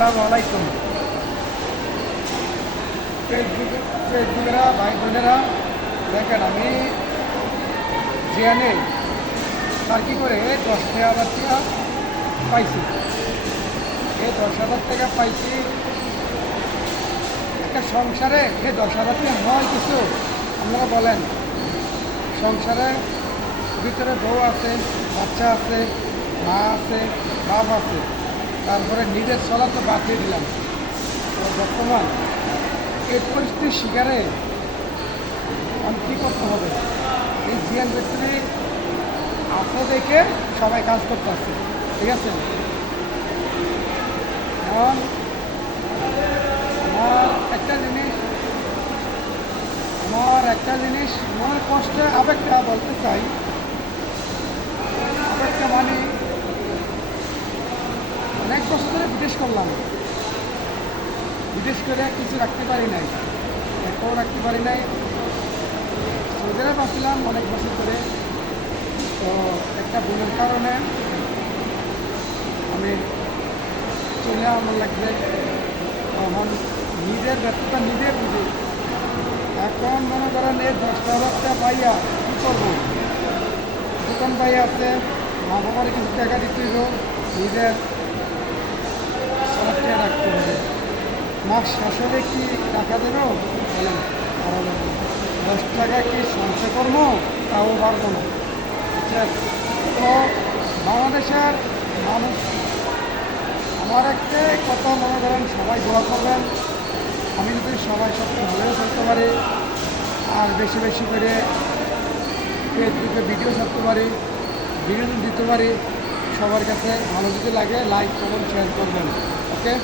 আসসালামু আলাইকুম। ফেসবুকেরা ভাই বোনেরা, দেখেন আমি জিয়ানে আর কি করে 10,000 টাকা পাইছি। এই 10,000 টাকা পাইছি একটা সংসারে। এই 10,000 টাকা হয় কিছু? আপনারা বলেন। সংসারে ভিতরে বউ আছে, বাচ্চা আছে, মা আছে, বাপ আছে, তারপরে নিজের চলা তো বাদ দিয়ে দিলাম। তো বর্তমান এই পরিস্থিতির শিকারে আমি কী করতে হবে? এই জিয়ান ব্যক্তি আছে দেখে সবাই কাজ করতে আসছে, ঠিক আছে? এখন আমার একটা জিনিস মনের কষ্টে আবেগটা বলতে চাই। আবেগটা মানে অনেক বছর ধরে বিদেশ করলাম, বিদেশ করে কিছু রাখতে পারি নাই, একটাও রাখতে পারি নাই। সৌদি আরব আসলাম অনেক বছর ধরে। তো একটা ভুলের কারণে আমি চলে আমার লাগবে। তখন নিজের ব্যর্থতা নিজে বুঝি। এখন মনে করেন এই 10,000 টাকা পাইয়া কী করবো? দোকান পাই আছে, মা বাবার কিছু টাকা দিতে হইব, নিজের সব রাখতে হবে। মাস শেষ হলে কি টাকা দেবো? বলেন, করা যাবে না। 10 টাকা কি সঞ্চয় করবো? তাও পারবো না। আচ্ছা, তো বাংলাদেশের মানুষ, আমার একটা কথা মনে করেন, সবাই দোয়া করবেন আমি যদি সবাই সবচেয়ে ভালো চলতে পারি, আর বেশি বেশি করে ফেসবুকে ভিডিও ছাড়তে পারি, ভিডিও দিতে পারি। সবার কাছে ভালো যদি লাগে লাইক কমেন্ট শেয়ার করবেন। ওকে।